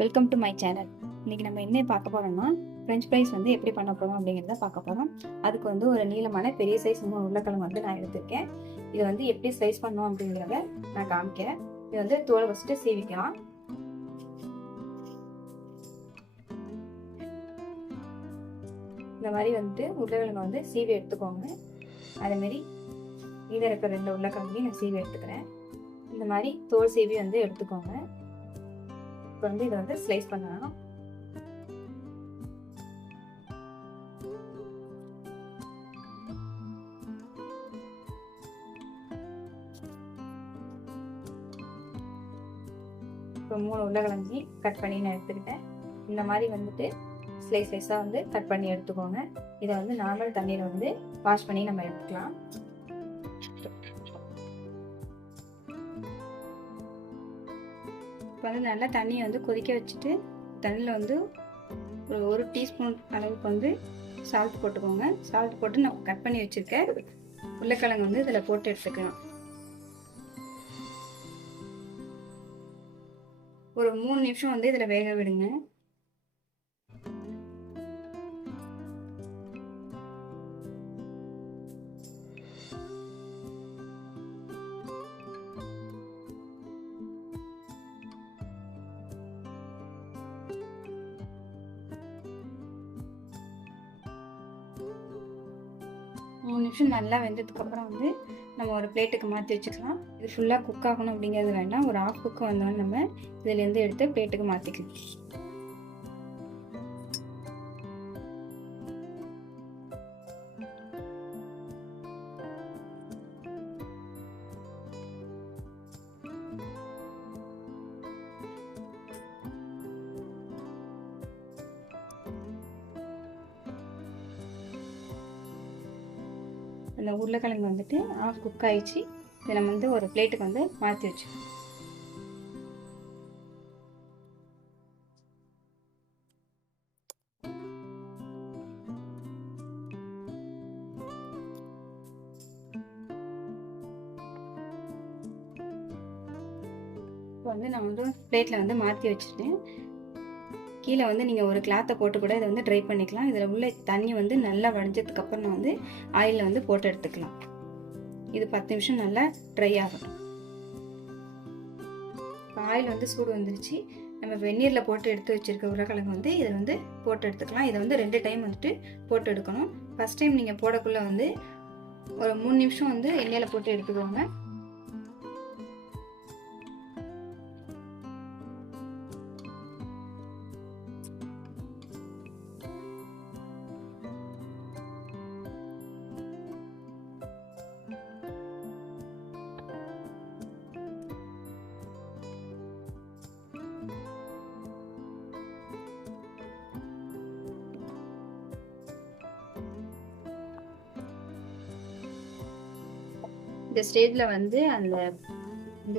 Welcome to my channel. இன்றைக்கி நம்ம என்ன பார்க்க போகிறோம்னா ஃப்ரெஞ்ச் ஃப்ரைஸ் வந்து எப்படி பண்ண போகிறோம் அப்படிங்கிறத பார்க்க போகிறோம். அதுக்கு வந்து ஒரு நீளமான பெரிய சைஸ் உருளைக்கிழங்கு வந்து நான் எடுத்திருக்கேன். இதை வந்து எப்படி ஸ்லைஸ் பண்ணோம் அப்படிங்கிறத நான் காமிக்கிறேன். இது வந்து தோலை வச்சுட்டு சீவிக்கலாம். இந்த மாதிரி வந்துட்டு உருளைக்கிழங்கு வந்து சீவி எடுத்துக்கோங்க. அதேமாரி இதை இருக்கிற 2 உருளைக்கிழங்கையும் நான் சீவி எடுத்துக்கிறேன். இந்த மாதிரி தோல் சீவி வந்து எடுத்துக்கோங்க. இப்போ வந்து இதை வந்து ஸ்லைஸ் பண்ணலாம். இப்போ 3 உருளைக்கிழங்கு கட் பண்ணி நான் எடுத்துக்கிட்டேன். இந்த மாதிரி வந்துட்டு ஸ்லைஸாக வந்து கட் பண்ணி எடுத்துக்கோங்க. இதை வந்து நார்மல் தண்ணியில் வந்து வாஷ் பண்ணி நம்ம எடுத்துக்கலாம். இப்போ வந்து நல்லா தண்ணியை வந்து கொதிக்க வச்சுட்டு தண்ணியில் வந்து ஒரு டீஸ்பூன் அளவுக்கு வந்து சால்ட் போட்டுக்கோங்க. சால்ட் போட்டு நம்ம கட் பண்ணி வச்சுருக்க உருளைக்கிழங்கு வந்து இதில் போட்டு எடுத்துக்கலாம். ஒரு 3 நிமிஷம் வந்து இதில் வேக விடுங்க. மூணு நிமிஷம் நல்லா வெந்ததுக்கப்புறம் வந்து நம்ம ஒரு பிளேட்டுக்கு மாற்றி வச்சுக்கலாம். இது ஃபுல்லாக குக் ஆகணும் அப்படிங்கிறது வேண்டாம். ஒரு ஆஃப் குக்கு வந்தாலும் நம்ம இதுலேருந்து எடுத்து பிளேட்டுக்கு மாற்றிக்கலாம். அந்த உருளைக்கிழங்கு வந்துட்டு ஆஃப் குக் ஆயிடுச்சு. இதை நம்ம வந்து ஒரு பிளேட்டுக்கு வந்து மாற்றி வச்சுக்கோம். இப்போ வந்து நான் வந்து பிளேட்டில் வந்து மாற்றி வச்சுட்டேன். கீழே வந்து நீங்கள் ஒரு கிளாத்தை போட்டு கூட இதை வந்து ட்ரை பண்ணிக்கலாம். இதில் உள்ள தண்ணி வந்து நல்லா வடிஞ்சதுக்கப்புறம் நான் வந்து ஆயிலில் வந்து போட்டு எடுத்துக்கலாம். இது 10 நிமிஷம் நல்லா ட்ரை ஆகட்டும். இப்போ ஆயில் வந்து சூடு வந்துருச்சு. நம்ம வெந்நீரில் போட்டு எடுத்து வச்சுருக்க உருளைக்கிழங்கு வந்து இதை வந்து போட்டு எடுத்துக்கலாம். இதை வந்து 2 டைம் வந்துட்டு போட்டு எடுக்கணும். ஃபஸ்ட் டைம் நீங்கள் போடக்குள்ளே வந்து ஒரு 3 நிமிஷம் வந்து எண்ணெயில் போட்டு எடுத்துக்கோங்க. இந்த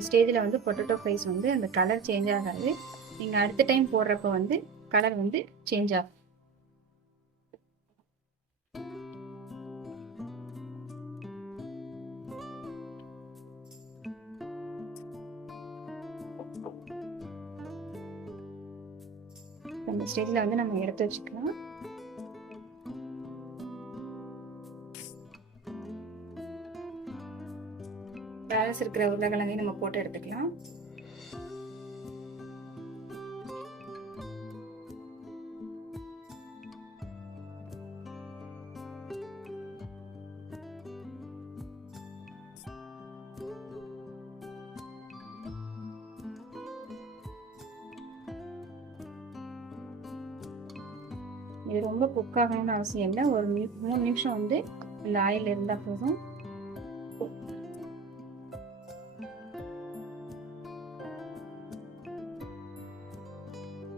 ஸ்டேஜில் வந்து பொட்டேட்டோ ஃப்ரைஸ் வந்து அந்த கலர் சேஞ்ச் ஆகாது. நீங்கள் அடுத்த டைம் போடுறப்ப வந்து கலர் வந்து சேஞ்ச் ஆகும். இந்த ஸ்டேஜில் வந்து நம்ம எடுத்து வச்சுக்கலாம். பேலன்ஸ் இருக்கிற உருளைக்கிழங்கையும் நம்ம போட்டு எடுத்துக்கலாம். இது ரொம்ப குக் ஆகணும்னு அவசியம் இல்லை. ஒரு 3 நிமிஷம் வந்து இந்த ஆயில் இருந்தால் போதும்.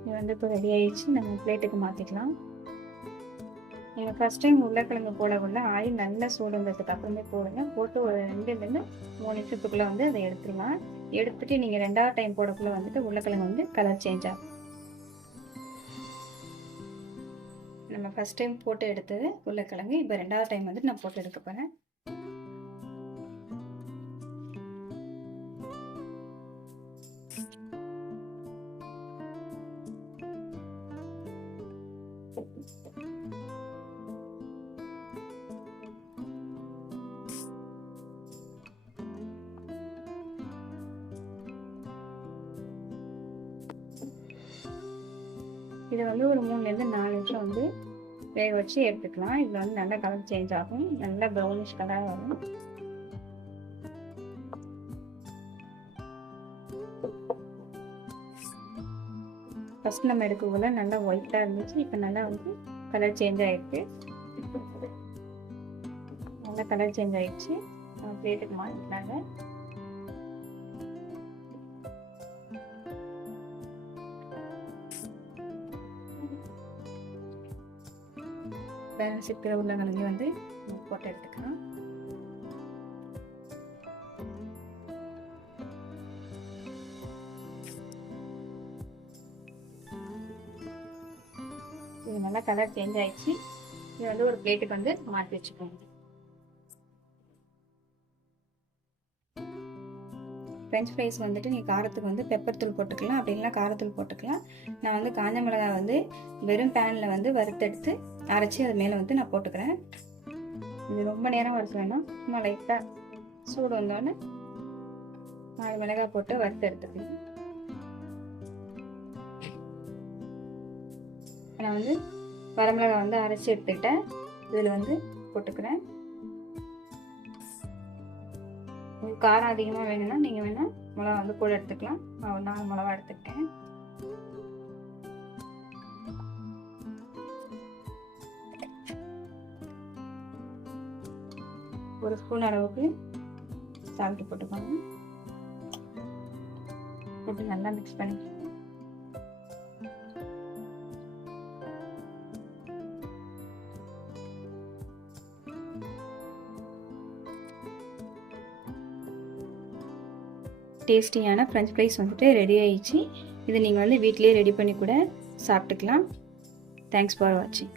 இது வந்து இப்போ ரெடி ஆயிடுச்சு. நம்ம பிளேட்டுக்கு மாற்றிக்கலாம். நீங்கள் ஃபஸ்ட் டைம் உருளைக்கிழங்கு போடக்குள்ள ஆயில் நல்லா சூடுங்கிறதுக்கு அப்புறமே போடுங்க. போட்டு ஒரு 2 3 நிமிஷத்துக்குள்ளே வந்து அதை எடுத்துடலாம். எடுத்துட்டு நீங்கள் 2வது டைம் போடக்குள்ளே வந்துட்டு உருளைக்கிழங்கு வந்து கலர் சேஞ்ச் ஆகும். நம்ம ஃபஸ்ட் டைம் போட்டு எடுத்தது உருளைக்கிழங்கு. இப்போ 2வது டைம் வந்து நான் போட்டு எடுக்க போகிறேன். இதை வந்து ஒரு 3லேருந்து 4 நிமிஷம் வந்து வேக வச்சு எடுத்துக்கலாம். இதில் வந்து நல்லா கலர் சேஞ்ச் ஆகும், நல்லா ப்ரௌனிஷ் கலர் வரும். ஃபஸ்ட் நம்ம எடுக்கக்குள்ள நல்லா ஒயிட்டாக இருந்துச்சு, இப்போ நல்லா வந்து கலர் சேஞ்ச் ஆகிருக்கு. நல்லா கலர் சேஞ்ச் ஆகிடுச்சு. நம்ம பிளேட்டுக்கு மாற்றிக்கலாங்க. பேலன்ஸ் இருக்கிற உருளைக்கிழங்கு வந்து போட்டு எடுத்துக்கலாம். இது நல்லா கலர் சேஞ்ச் ஆயிடுச்சு. இது வந்து ஒரு பிளேட்டுக்கு வந்து மாற்றி வச்சுக்கோங்க. ஃப்ரெஞ்ச் ஃப்ரைஸ் வந்துட்டு நீங்கள் காரத்துக்கு வந்து பெப்பர் தூள் போட்டுக்கலாம், அப்படி இல்லைனா காரத்தூள் போட்டுக்கலாம். நான் வந்து காஞ்ச மிளகாய் வந்து வெறும் பேனில் வந்து வறுத்தெடுத்து அரைச்சி அது மேலே வந்து நான் போட்டுக்கிறேன். இது ரொம்ப நேரம் வறுக்க வேணாம், சும்மா லைட்டாக சூடு வந்தோடனே 4 மிளகாய் போட்டு வறுத்து எடுத்துக்கணும். நான் வந்து வரமிளகாய் வந்து அரைச்சி எடுத்துக்கிட்டேன், இதில் வந்து போட்டுக்கிறேன். உங்களுக்கு காரம் அதிகமாக வேணும்னா நீங்கள் வேணால் மிளகா வந்து கூட எடுத்துக்கலாம். நான் ஒரு 4 மிளகா எடுத்துக்கிட்டேன். ஒரு ஸ்பூன் அளவுக்கு சால்ட் போட்டுக்கோங்க. போட்டு நல்லா மிக்ஸ் பண்ணிக்கோங்க. டேஸ்டியான ஃப்ரெஞ்ச் ஃப்ரைஸ் வந்துட்டு ரெடி ஆயிடுச்சு. இது நீங்கள் வந்து வீட்டிலேயே ரெடி பண்ணி கூட சாப்பிட்டுக்கலாம். தேங்க்ஸ் ஃபார் வாட்சிங்.